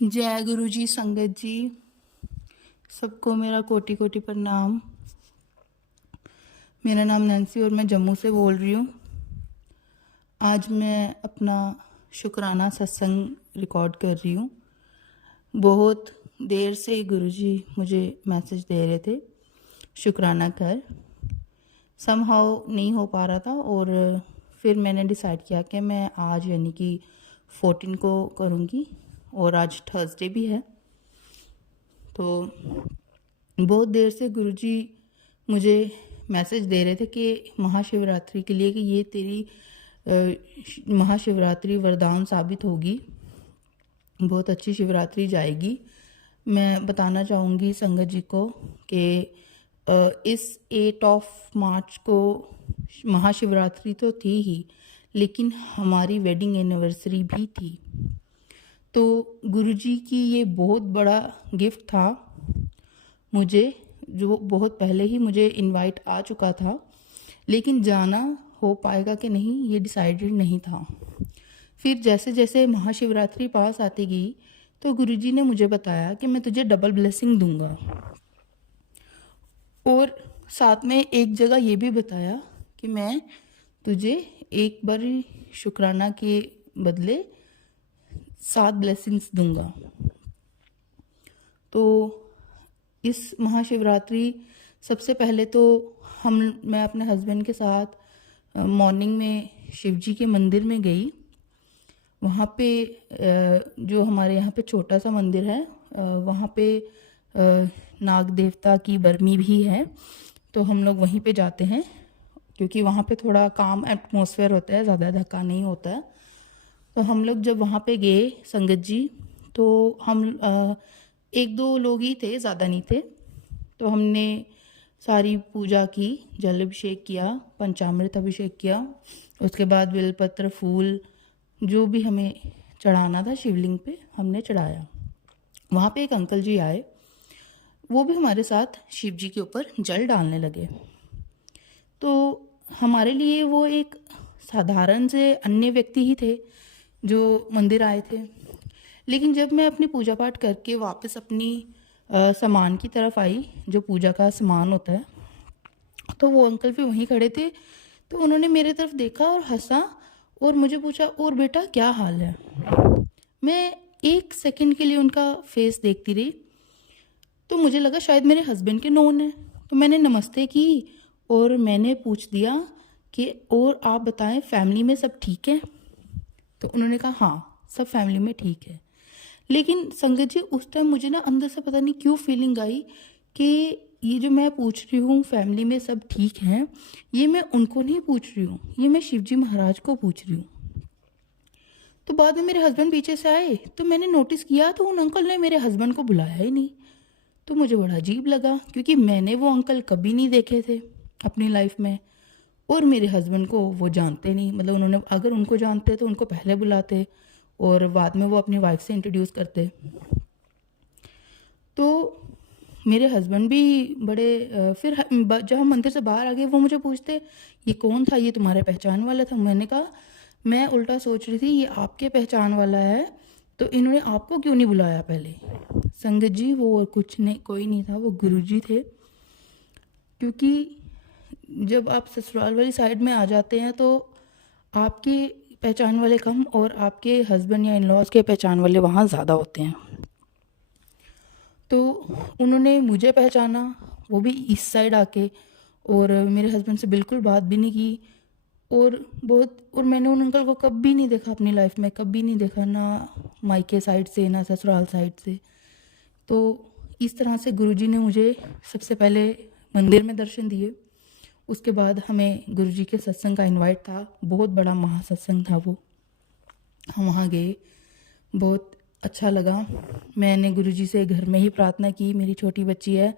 जय गुरु जी, संगत जी, सबको मेरा कोटि कोटि प्रणाम। मेरा नाम नैन्सी और मैं जम्मू से बोल रही हूँ। आज मैं अपना शुक्राना सत्संग रिकॉर्ड कर रही हूँ। बहुत देर से गुरु जी मुझे मैसेज दे रहे थे शुक्राना कर, समहाउ नहीं हो पा रहा था और फिर मैंने डिसाइड किया कि मैं आज यानी कि 14 को करूँगी और आज थर्सडे भी है। तो बहुत देर से गुरुजी मुझे मैसेज दे रहे थे कि महाशिवरात्रि के लिए कि ये तेरी महाशिवरात्रि वरदान साबित होगी, बहुत अच्छी शिवरात्रि जाएगी। मैं बताना चाहूँगी संगत जी को कि इस 8 मार्च को महाशिवरात्रि तो थी ही, लेकिन हमारी वेडिंग एनिवर्सरी भी थी। तो गुरुजी की ये बहुत बड़ा गिफ्ट था मुझे, जो बहुत पहले ही मुझे इनवाइट आ चुका था, लेकिन जाना हो पाएगा कि नहीं ये डिसाइडेड नहीं था। फिर जैसे जैसे महाशिवरात्रि पास आती गई तो गुरुजी ने मुझे बताया कि मैं तुझे डबल ब्लेसिंग दूंगा, और साथ में एक जगह ये भी बताया कि मैं तुझे एक बार शुक्राना के बदले 7 ब्लेसिंग्स दूंगा। तो इस महाशिवरात्रि सबसे पहले तो मैं अपने हस्बैंड के साथ मॉर्निंग में शिवजी के मंदिर में गई। वहाँ पे जो हमारे यहाँ पे छोटा सा मंदिर है, वहाँ पे नाग देवता की बरमी भी है, तो हम लोग वहीं पे जाते हैं क्योंकि वहाँ पे थोड़ा काम एटमॉस्फेयर होता है, ज़्यादा धक्का नहीं होता है। तो हम लोग जब वहाँ पे गए संगत जी, तो हम 1-2 लोग ही थे, ज़्यादा नहीं थे। तो हमने सारी पूजा की, जल अभिषेक किया, पंचामृत अभिषेक किया, उसके बाद बेलपत्र फूल जो भी हमें चढ़ाना था शिवलिंग पे हमने चढ़ाया। वहाँ पे एक अंकल जी आए, वो भी हमारे साथ शिव जी के ऊपर जल डालने लगे। तो हमारे लिए वो एक साधारण से अन्य व्यक्ति ही थे जो मंदिर आए थे, लेकिन जब मैं अपनी पूजा पाठ करके वापस अपनी सामान की तरफ आई, जो पूजा का सामान होता है, तो वो अंकल भी वहीं खड़े थे। तो उन्होंने मेरे तरफ देखा और हंसा और मुझे पूछा, और बेटा क्या हाल है। मैं 1 सेकंड के लिए उनका फेस देखती रही, तो मुझे लगा शायद मेरे हस्बैंड के नोन है। तो मैंने नमस्ते की और मैंने पूछ दिया कि और आप बताएं फैमिली में सब ठीक है। तो उन्होंने कहा हाँ, सब फैमिली में ठीक है। लेकिन संगत जी उस टाइम मुझे ना अंदर से पता नहीं क्यों फीलिंग आई कि ये जो मैं पूछ रही हूँ फैमिली में सब ठीक हैं, ये मैं उनको नहीं पूछ रही हूँ, ये मैं शिवजी महाराज को पूछ रही हूँ। तो बाद में मेरे हस्बैंड पीछे से आए, तो मैंने नोटिस किया तो उन अंकल ने मेरे हस्बैंड को बुलाया ही नहीं। तो मुझे बड़ा अजीब लगा क्योंकि मैंने वो अंकल कभी नहीं देखे थे अपनी लाइफ में, और मेरे हस्बैंड को वो जानते नहीं। मतलब उन्होंने अगर उनको जानते तो उनको पहले बुलाते और बाद में वो अपनी वाइफ से इंट्रोड्यूस करते। तो मेरे हस्बैंड भी बड़े फिर जब हम मंदिर से बाहर आ गए वो मुझे पूछते ये कौन था, ये तुम्हारे पहचान वाला था। मैंने कहा मैं उल्टा सोच रही थी ये आपके पहचान वाला है, तो इन्होंने आपको क्यों नहीं बुलाया पहले। संगत जी वो कुछ नहीं, कोई नहीं था, वो गुरुजी थे। क्योंकि जब आप ससुराल वाली साइड में आ जाते हैं तो आपके पहचान वाले कम और आपके हस्बैंड या इन लॉज के पहचान वाले वहाँ ज़्यादा होते हैं। तो उन्होंने मुझे पहचाना, वो भी इस साइड आके, और मेरे हस्बैंड से बिल्कुल बात भी नहीं की। और मैंने उन अंकल को कभी नहीं देखा अपनी लाइफ में, कभी नहीं देखा, ना मायके साइड से ना ससुराल साइड से। तो इस तरह से गुरुजी ने मुझे सबसे पहले मंदिर में दर्शन दिए, उसके बाद हमें गुरुजी के सत्संग का इनवाइट था, बहुत बड़ा महासत्संग था वो, हम वहाँ गए, बहुत अच्छा लगा। मैंने गुरुजी से घर में ही प्रार्थना की, मेरी छोटी बच्ची है,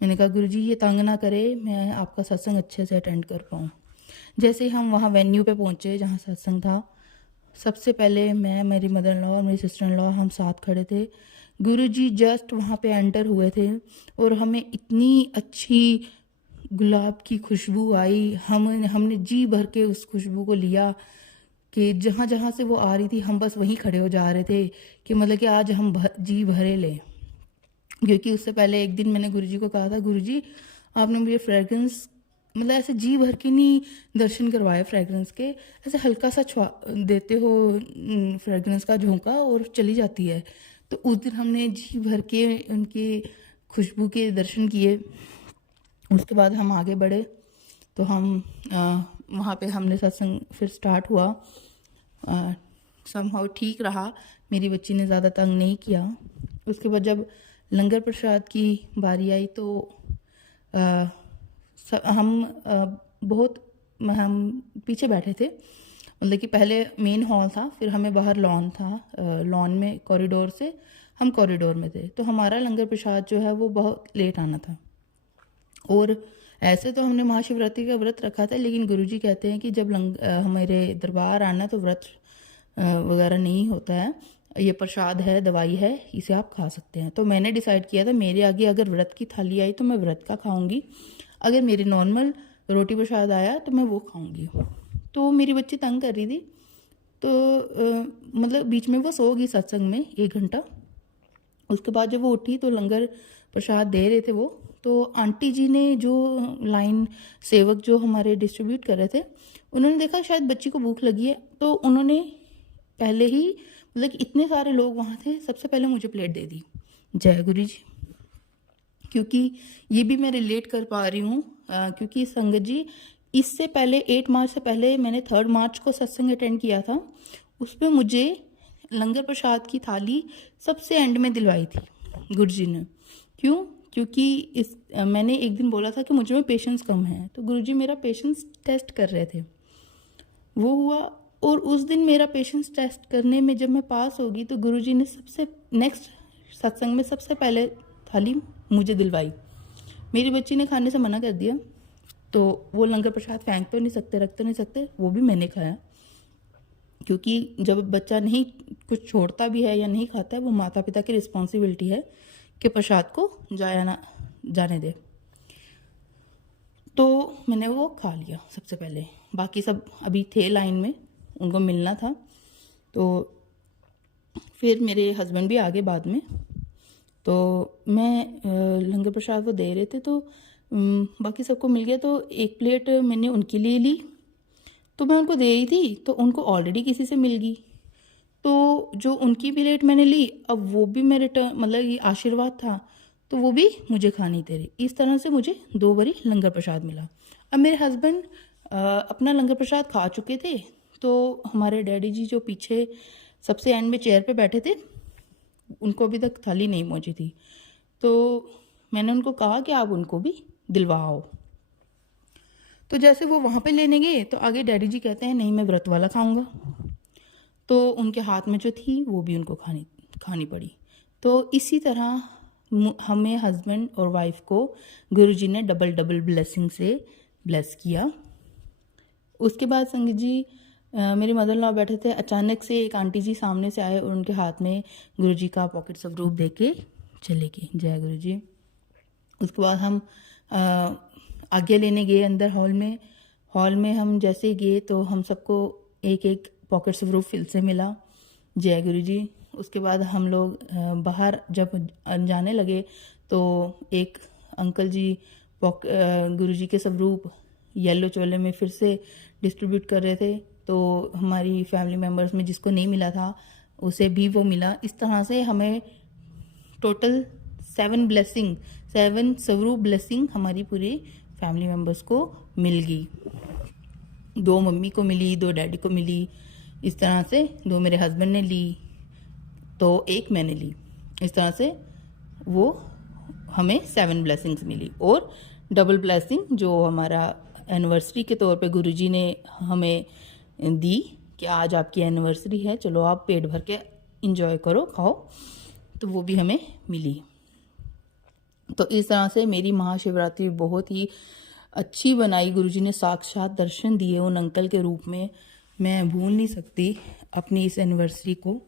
मैंने कहा गुरुजी ये तंग ना करे, मैं आपका सत्संग अच्छे से अटेंड कर पाऊँ। जैसे ही हम वहाँ वेन्यू पे पहुँचे जहाँ सत्संग था, सबसे पहले मैं, मेरी मदर इन लॉ और मेरी सिस्टर इन लॉ हम साथ खड़े थे। गुरुजी जस्ट वहाँ पे एंटर हुए थे और हमें इतनी अच्छी गुलाब की खुशबू आई, हमने जी भर के उस खुशबू को लिया। कि जहाँ जहाँ से वो आ रही थी हम बस वहीं खड़े हो जा रहे थे कि मतलब कि आज हम जी भरे लें। क्योंकि उससे पहले एक दिन मैंने गुरुजी को कहा था, गुरुजी आपने मुझे फ्रेगरेंस मतलब ऐसे जी भर के नहीं दर्शन करवाए फ्रेगरेंस के, ऐसे हल्का सा देते हो फ्रेगरेंस का झोंका और चली जाती है। तो उस दिन हमने जी भर के उनकी खुशबू के दर्शन किए। उसके बाद हम आगे बढ़े तो हम वहाँ पे हमने सत्संग फिर स्टार्ट हुआ। समहाउ ठीक रहा, मेरी बच्ची ने ज़्यादा तंग नहीं किया। उसके बाद जब लंगर प्रसाद की बारी आई तो हम पीछे बैठे थे, मतलब कि पहले मेन हॉल था, फिर हमें बाहर लॉन था, लॉन में कॉरिडोर से हम कॉरिडोर में थे। तो हमारा लंगर प्रसाद जो है वो बहुत लेट आना था। और ऐसे तो हमने महाशिवरात्रि का व्रत रखा था, लेकिन गुरुजी कहते हैं कि जब हमारे दरबार आना तो व्रत वगैरह नहीं होता है, ये प्रसाद है, दवाई है, इसे आप खा सकते हैं। तो मैंने डिसाइड किया था मेरे आगे अगर व्रत की थाली आई तो मैं व्रत का खाऊंगी, अगर मेरी नॉर्मल रोटी प्रसाद आया तो मैं वो खाऊंगी। तो मेरी बच्ची तंग कर रही थी, तो मतलब बीच में वो सो गई सत्संग में 1 घंटा। उसके बाद जब वो उठी तो लंगर प्रसाद दे रहे थे वो, तो आंटी जी ने जो लाइन सेवक जो हमारे डिस्ट्रीब्यूट कर रहे थे, उन्होंने देखा शायद बच्ची को भूख लगी है, तो उन्होंने पहले ही मतलब कि इतने सारे लोग वहाँ थे, सबसे पहले मुझे प्लेट दे दी। जय गुरु जी। क्योंकि ये भी मैं रिलेट कर पा रही हूँ, क्योंकि संगत जी इससे पहले 8 मार्च से पहले मैंने 3 मार्च को सत्संग अटेंड किया था, उस पर मुझे लंगर प्रसाद की थाली सबसे एंड में दिलवाई थी गुरुजी ने। क्यों? क्योंकि मैंने एक दिन बोला था कि मुझ में पेशेंस कम है, तो गुरुजी मेरा पेशेंस टेस्ट कर रहे थे, वो हुआ। और उस दिन मेरा पेशेंस टेस्ट करने में जब मैं पास होगी तो गुरुजी ने सबसे नेक्स्ट सत्संग में सबसे पहले थाली मुझे दिलवाई। मेरी बच्ची ने खाने से मना कर दिया, तो वो लंगर प्रसाद फेंक तो नहीं सकते, रख तो नहीं सकते, वो भी मैंने खाया। क्योंकि जब बच्चा नहीं कुछ छोड़ता भी है या नहीं खाता है, वो माता पिता की रिस्पॉन्सिबिलिटी है कि प्रसाद को जाया ना जाने दे। तो मैंने वो खा लिया सबसे पहले, बाकी सब अभी थे लाइन में, उनको मिलना था। तो फिर मेरे हस्बैंड भी आगे बाद में, तो मैं लंगर प्रसाद वो दे रहे थे, तो बाकी सबको मिल गया। तो एक प्लेट मैंने उनके लिए ली, तो मैं उनको दे रही थी तो उनको ऑलरेडी किसी से मिल गई, तो जो उनकी प्लेट मैंने ली, अब वो भी मेरे मतलब ये आशीर्वाद था, तो वो भी मुझे खानी दे रही। इस तरह से मुझे 2 बारी लंगर प्रसाद मिला। अब मेरे हस्बैंड अपना लंगर प्रसाद खा चुके थे, तो हमारे डैडी जी जो पीछे सबसे एंड में चेयर पे बैठे थे, उनको अभी तक थाली नहीं पहुंची थी, तो मैंने उनको कहा कि आप उनको भी दिलवाओ। तो जैसे वो वहाँ पे लेने गए तो आगे डैडी जी कहते हैं नहीं मैं व्रत वाला खाऊंगा, तो उनके हाथ में जो थी वो भी उनको खानी पड़ी। तो इसी तरह हमें हस्बैंड और वाइफ को गुरुजी ने डबल डबल ब्लेसिंग से ब्लेस किया। उसके बाद संगत जी मेरे मदर लॉ बैठे थे, अचानक से एक आंटी जी सामने से आए और उनके हाथ में गुरुजी का पॉकेट स्वरूप दे के चले गए। जय गुरु जी। उसके बाद हम आज्ञा लेने गए अंदर हॉल में हम जैसे गए तो हम सबको एक एक पॉकेट स्वरूप फिल से मिला। जय गुरु जी। उसके बाद हम लोग बाहर जब जाने लगे तो एक अंकल जी गुरु जी के स्वरूप येलो चोले में फिर से डिस्ट्रीब्यूट कर रहे थे, तो हमारी फैमिली मेम्बर्स में जिसको नहीं मिला था उसे भी वो मिला। इस तरह से हमें टोटल 7 स्वरूप ब्लेसिंग हमारी पूरी फैमिली मेम्बर्स को मिल गई। 2 मम्मी को मिली, 2 डैडी को मिली, इस तरह से 2 मेरे हस्बैंड ने ली, तो 1 मैंने ली। इस तरह से वो हमें 7 ब्लेसिंग्स मिली। और डबल ब्लेसिंग जो हमारा एनिवर्सरी के तौर पे गुरुजी ने हमें दी कि आज आपकी एनिवर्सरी है, चलो आप पेट भर के इंजॉय करो, खाओ, तो वो भी हमें मिली। तो इस तरह से मेरी महाशिवरात्रि बहुत ही अच्छी बनाई। गुरुजी ने साक्षात दर्शन दिए उन अंकल के रूप में। मैं भूल नहीं सकती अपनी इस एनिवर्सरी को।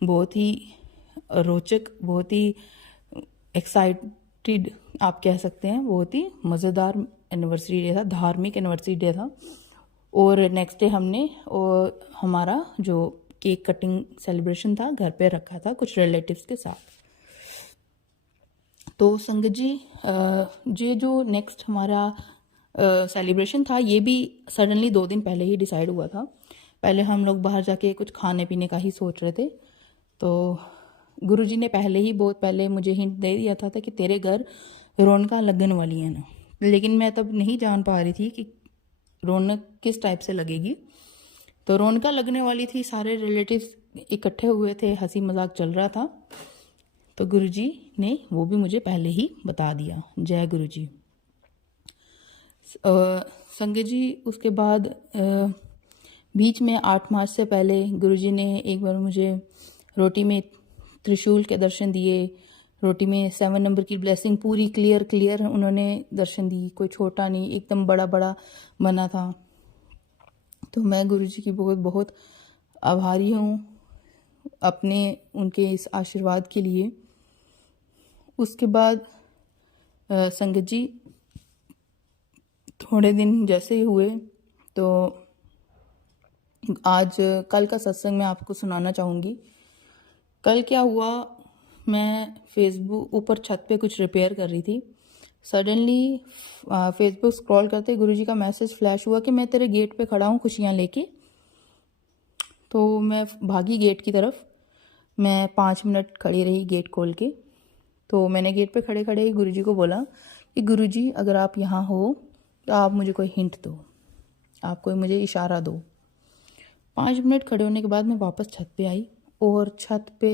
बहुत ही रोचक, बहुत ही एक्साइटेड आप कह सकते हैं, बहुत ही मज़ेदार एनिवर्सरी डे था, धार्मिक एनिवर्सरी डे था। और नेक्स्ट डे हमने हमारा जो केक कटिंग सेलिब्रेशन था घर पे रखा था कुछ रिलेटिव्स के साथ। तो संगत जी ये जो नेक्स्ट हमारा सेलिब्रेशन था ये भी सडनली 2 दिन पहले ही डिसाइड हुआ था। पहले हम लोग बाहर जाके कुछ खाने पीने का ही सोच रहे थे, तो गुरुजी ने पहले ही बहुत पहले मुझे हिंट दे दिया था कि तेरे घर रौनक लगन वाली है ना, लेकिन मैं तब नहीं जान पा रही थी कि रौनक किस टाइप से लगेगी। तो रौनक लगने वाली थी, सारे रिलेटिव्स इकट्ठे हुए थे, हंसी मजाक चल रहा था। तो गुरुजी ने वो भी मुझे पहले ही बता दिया। जय गुरुजी। संगत जी उसके बाद बीच में 8 मार्च से पहले गुरुजी ने एक बार मुझे रोटी में त्रिशूल के दर्शन दिए। रोटी में 7 नंबर की ब्लेसिंग पूरी क्लियर उन्होंने दर्शन दी, कोई छोटा नहीं, एकदम बड़ा बड़ा बना था। तो मैं गुरुजी की बहुत बहुत आभारी हूँ अपने उनके इस आशीर्वाद के लिए। उसके बाद संगत जी थोड़े दिन जैसे ही हुए तो आज कल का सत्संग मैं आपको सुनाना चाहूँगी। कल क्या हुआ, मैं फेसबुक ऊपर छत पे कुछ रिपेयर कर रही थी। सडनली फेसबुक स्क्रॉल करते गुरुजी का मैसेज फ्लैश हुआ कि मैं तेरे गेट पे खड़ा हूँ खुशियाँ लेके। तो मैं भागी गेट की तरफ। मैं 5 मिनट खड़ी रही गेट खोल के। तो मैंने गेट पे खड़े खड़े ही गुरुजी को बोला कि गुरुजी अगर आप यहाँ हो तो आप मुझे कोई हिंट दो, आप कोई मुझे इशारा दो। 5 मिनट खड़े होने के बाद मैं वापस छत पे आई और छत पे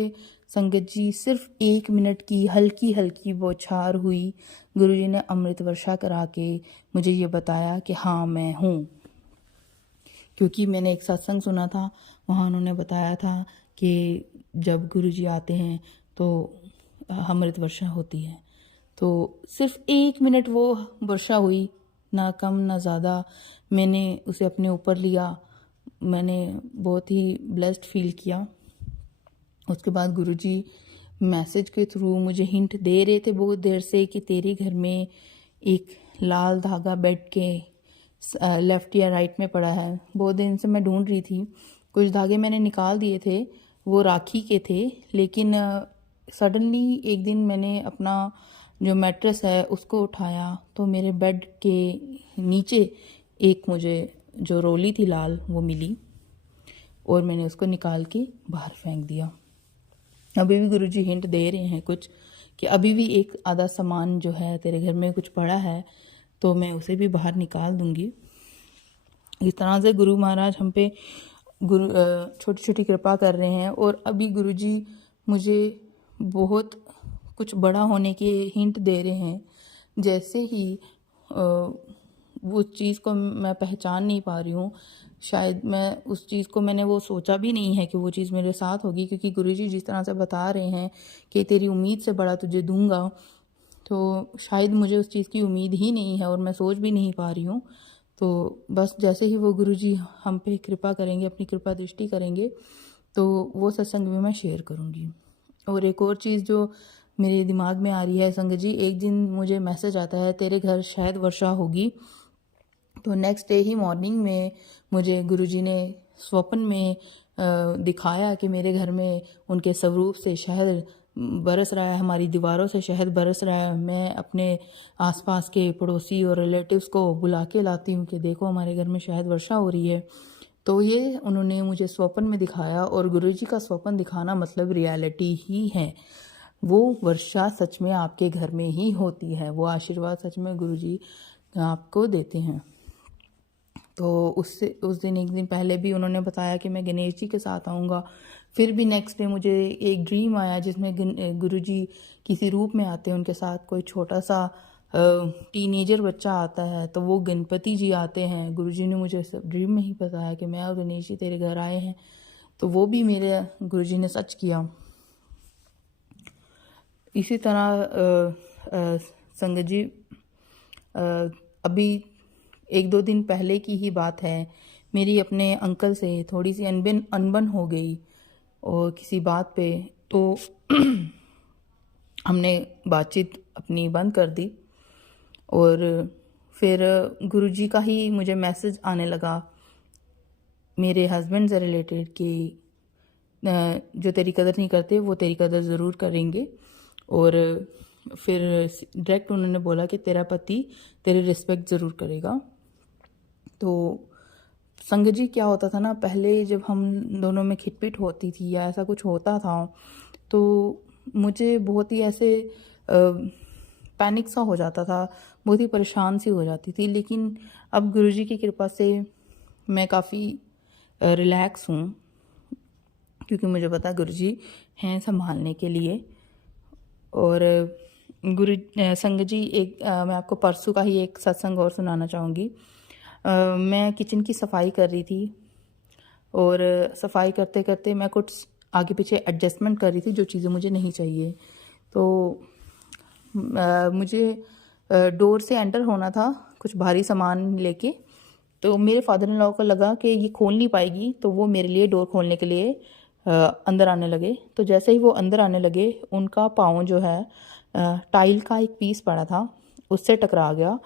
संगत जी सिर्फ 1 मिनट की हल्की हल्की बौछार हुई। गुरुजी ने अमृत वर्षा करा के मुझे ये बताया कि हाँ मैं हूँ, क्योंकि मैंने एक सत्संग सुना था, वहाँ उन्होंने बताया था कि जब गुरुजी आते हैं तो अमृत वर्षा होती है। तो सिर्फ 1 मिनट वो वर्षा हुई, ना कम ना ज़्यादा। मैंने उसे अपने ऊपर लिया, मैंने बहुत ही ब्लेस्ड फील किया। उसके बाद गुरुजी मैसेज के थ्रू मुझे हिंट दे रहे थे बहुत देर से कि तेरे घर में एक लाल धागा बेड के लेफ्ट या राइट में पड़ा है। बहुत दिन से मैं ढूंढ रही थी, कुछ धागे मैंने निकाल दिए थे, वो राखी के थे, लेकिन सडनली एक दिन मैंने अपना जो मैट्रेस है उसको उठाया तो मेरे बेड के नीचे एक मुझे जो रोली थी लाल वो मिली और मैंने उसको निकाल के बाहर फेंक दिया। अभी भी गुरुजी हिंट दे रहे हैं कुछ कि अभी भी एक आधा सामान जो है तेरे घर में कुछ पड़ा है तो मैं उसे भी बाहर निकाल दूंगी। इस तरह से गुरु महाराज हम पे छोटी छोटी कृपा कर रहे हैं। और अभी गुरुजी मुझे बहुत कुछ बड़ा होने के हिंट दे रहे हैं। जैसे ही वो चीज़ को मैं पहचान नहीं पा रही हूँ, शायद मैं उस चीज़ को मैंने वो सोचा भी नहीं है कि वो चीज़ मेरे साथ होगी, क्योंकि गुरुजी जिस तरह से बता रहे हैं कि तेरी उम्मीद से बड़ा तुझे दूंगा, तो शायद मुझे उस चीज़ की उम्मीद ही नहीं है और मैं सोच भी नहीं पा रही हूँ। तो बस जैसे ही वो गुरुजी हम पे कृपा करेंगे, अपनी कृपा दृष्टि करेंगे, तो वो सत्संग में मैं शेयर करूँगी। और एक और चीज़ जो मेरे दिमाग में आ रही है संगत जी, एक दिन मुझे मैसेज आता है तेरे घर शायद वर्षा होगी। तो नेक्स्ट डे ही मॉर्निंग में मुझे गुरुजी ने स्वप्न में दिखाया कि मेरे घर में उनके स्वरूप से शहद बरस रहा है, हमारी दीवारों से शहद बरस रहा है। मैं अपने आसपास के पड़ोसी और रिलेटिव्स को बुला के लाती हूँ कि देखो हमारे घर में शहद वर्षा हो रही है। तो ये उन्होंने मुझे स्वप्न में दिखाया, और गुरुजी का स्वप्न दिखाना मतलब रियलिटी ही है। वो वर्षा सच में आपके घर में ही होती है, वो आशीर्वाद सच में गुरुजी आपको देते हैं। तो उससे उस दिन एक दिन पहले भी उन्होंने बताया कि मैं गणेश जी के साथ आऊँगा। फिर भी नेक्स्ट डे मुझे एक ड्रीम आया जिसमें गुरुजी किसी रूप में आते हैं, उनके साथ कोई छोटा सा टीनेजर बच्चा आता है, तो वो गणपति जी आते हैं। गुरुजी ने मुझे सब ड्रीम में ही बताया कि मैं और गणेश जी तेरे घर आए हैं। तो वो भी मेरे गुरुजी ने सच किया। इसी तरह संगत जी अभी 1-2 दिन पहले की ही बात है, मेरी अपने अंकल से थोड़ी सी अनबन हो गई और किसी बात पे, तो हमने बातचीत अपनी बंद कर दी। और फिर गुरुजी का ही मुझे मैसेज आने लगा मेरे हस्बैंड से रिलेटेड कि जो तेरी कदर नहीं करते वो तेरी कदर ज़रूर करेंगे। और फिर डायरेक्ट उन्होंने बोला कि तेरा पति तेरी रिस्पेक्ट ज़रूर करेगा। तो संगत जी क्या होता था ना, पहले जब हम दोनों में खिटपिट होती थी या ऐसा कुछ होता था तो मुझे बहुत ही ऐसे पैनिक सा हो जाता था, बहुत ही परेशान सी हो जाती थी। लेकिन अब गुरुजी की कृपा से मैं काफ़ी रिलैक्स हूँ, क्योंकि मुझे पता है गुरुजी हैं संभालने के लिए। और संगत जी मैं आपको परसों का ही एक सत्संग और सुनाना चाहूँगी। मैं किचन की सफाई कर रही थी और सफाई करते करते मैं कुछ आगे पीछे एडजस्टमेंट कर रही थी जो चीज़ें मुझे नहीं चाहिए। तो मुझे डोर से एंटर होना था कुछ भारी सामान लेके। तो मेरे फादर इन लॉ को लगा कि ये खोल नहीं पाएगी, तो वो मेरे लिए डोर खोलने के लिए अंदर आने लगे। तो जैसे ही वो अंदर आने लगे उनका पाँव जो है टाइल का एक पीस पड़ा था उससे टकरा गया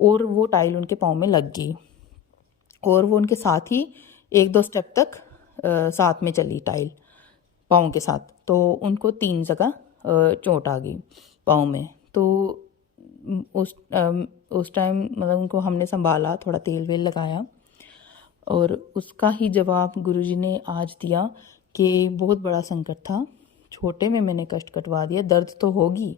और वो टाइल उनके पाँव में लग गई और वो उनके साथ ही 1-2 स्टेप तक साथ में चली टाइल पाँव के साथ। तो उनको 3 जगह चोट आ गई पाँव में। तो उस टाइम मतलब उनको हमने संभाला, थोड़ा तेल वेल लगाया और उसका ही जवाब गुरुजी ने आज दिया कि बहुत बड़ा संकट था, छोटे में मैंने कष्ट कटवा दिया, दर्द तो होगी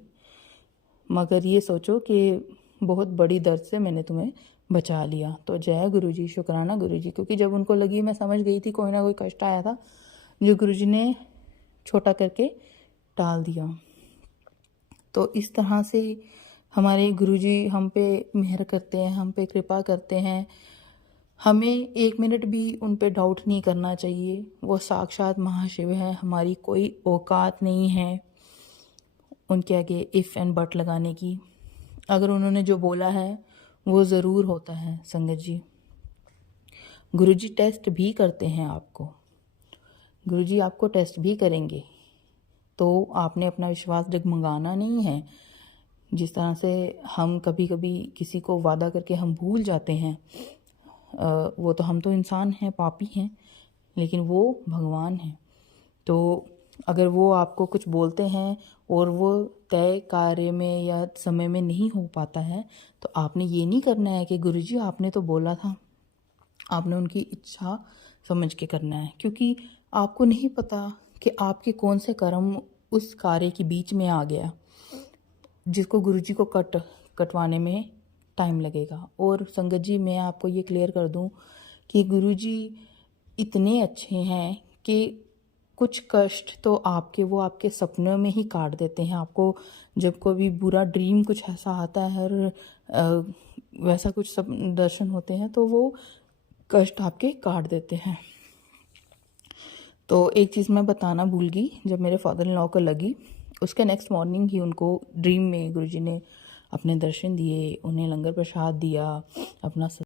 मगर ये सोचो कि बहुत बड़ी दर्द से मैंने तुम्हें बचा लिया। तो जय गुरुजी, शुक्राना गुरुजी, क्योंकि जब उनको लगी मैं समझ गई थी कोई ना कोई कष्ट आया था जो गुरुजी ने छोटा करके टाल दिया। तो इस तरह से हमारे गुरुजी हम पे मेहर करते हैं, हम पे कृपा करते हैं। हमें 1 मिनट भी उन पे डाउट नहीं करना चाहिए। वो साक्षात महाशिव है, हमारी कोई औकात नहीं है उनके आगे इफ़ एंड बट लगाने की। अगर उन्होंने जो बोला है वो ज़रूर होता है। संगत जी, गुरुजी टेस्ट भी करते हैं आपको, गुरुजी आपको टेस्ट भी करेंगे। तो आपने अपना विश्वास डगमगाना नहीं है। जिस तरह से हम कभी कभी किसी को वादा करके हम भूल जाते हैं, वो तो हम तो इंसान हैं, पापी हैं, लेकिन वो भगवान हैं। तो अगर वो आपको कुछ बोलते हैं और वो तय कार्य में या समय में नहीं हो पाता है तो आपने ये नहीं करना है कि गुरुजी आपने तो बोला था। आपने उनकी इच्छा समझ के करना है, क्योंकि आपको नहीं पता कि आपके कौन से कर्म उस कार्य के बीच में आ गया जिसको गुरुजी को कटवाने में टाइम लगेगा। और संगत जी, मैं आपको ये क्लियर कर दूं कि गुरुजी इतने अच्छे हैं कि कुछ कष्ट तो वो आपके सपनों में ही काट देते हैं। आपको जब कोई बुरा ड्रीम कुछ ऐसा आता है और वैसा कुछ सब दर्शन होते हैं तो वो कष्ट आपके काट देते हैं। तो एक चीज़ मैं बताना भूल गई, जब मेरे फादर इन लॉ को लगी उसके नेक्स्ट मॉर्निंग ही उनको ड्रीम में गुरुजी ने अपने दर्शन दिए, उन्हें लंगर प्रसाद दिया, अपना